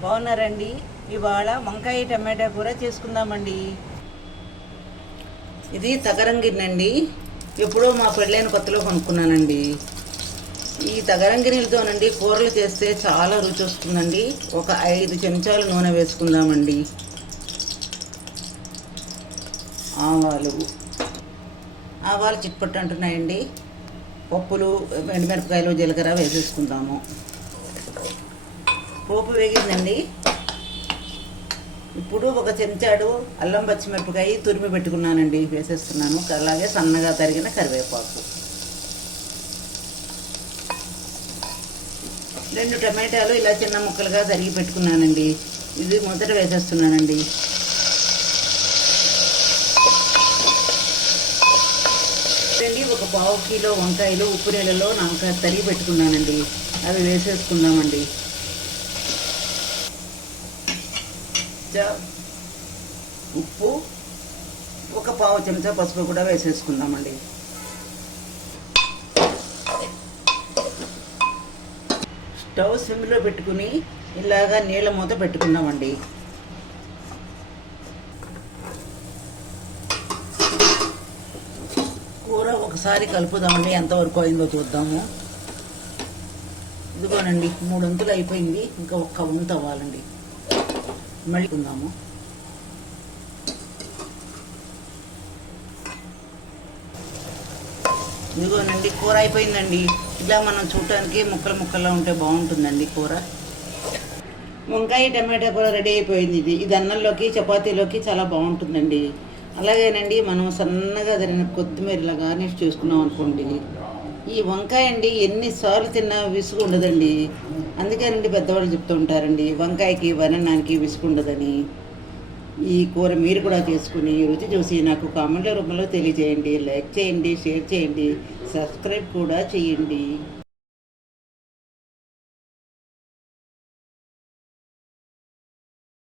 బాగున్నారండి. ఇవాళ వంకాయ టమాటా కూర చేసుకుందామండి. ఇది తగరం గిన్నెండి. ఎప్పుడో మా పెళ్ళైన కొత్తలో కొనుక్కున్నానండి. ఈ తగరం గిన్నెలతోనండి కూరలు చేస్తే చాలా రుచి వస్తుందండి. ఒక ఐదు చెంచాలు నూనె వేసుకుందామండి. ఆవాలు. ఆవాలు చిట్పట్టు అంటున్నాయండి. పప్పులు ఎండుమిరపకాయలు జీలకర్ర వేసేసుకుందాము. పోపు వేగిందండి. ఇప్పుడు ఒక చెంచాడు అల్లం పచ్చిమిరపకాయ తురిమి పెట్టుకున్నానండి వేసేస్తున్నాను. అలాగే సన్నగా తరిగిన కరివేపాకు. రెండు టమాటాలు ఇలా చిన్న ముక్కలుగా తరిగి పెట్టుకున్నానండి. ఇది మొదట వేసేస్తున్నానండి. ఒక పావు కిలో వంకాయలు ఉప్పు నీళ్ళలో నాకు తరిగి పెట్టుకున్నానండి. అవి వేసేసుకుందామండి చెంచా ఉప్పు ఒక పావు చెంచా పసుపు కూడా వేసేసుకుందామండి. స్టవ్ సిమ్లో పెట్టుకుని ఇలాగా నీళ్ళ మూత పెట్టుకున్నామండి కూర ఒకసారి కలుపుదామండి ఎంతవరకు అయిందో చూద్దాము. ఇదిగోనండి మూడు వంతులు అయిపోయింది ఇంకా ఒక్క వంతు అవ్వాలండి మళ్ళీ ఉందాము ఇదిగోనండి కూర అయిపోయిందండి. ఇలా మనం చూడటానికి ముక్కలు ముక్కల్లో ఉంటే బాగుంటుందండి కూర. వంకాయ టమాటా కూర రెడీ అయిపోయింది ఇది. ఇది అన్నంలోకి చపాతీలోకి చాలా బాగుంటుందండి. అలాగేనండి మనం సన్నగా దాని కొత్తిమీరలా గార్నిష్ చేసుకున్నాం అనుకోండి ఈ వంకాయ అండి ఎన్నిసార్లు తిన్నా విసుగు ఉండదండి. అందుకేనండి పెద్దవాళ్ళు చెప్తూ ఉంటారండి వంకాయకి వనన్నానికి విసుగు ఉండదని. ఈ కూర మీరు కూడా చేసుకుని రుచి చూసి నాకు కామెంట్ల రూపంలో తెలియజేయండి లైక్ చేయండి షేర్ చేయండి సబ్స్క్రైబ్ కూడా చేయండి.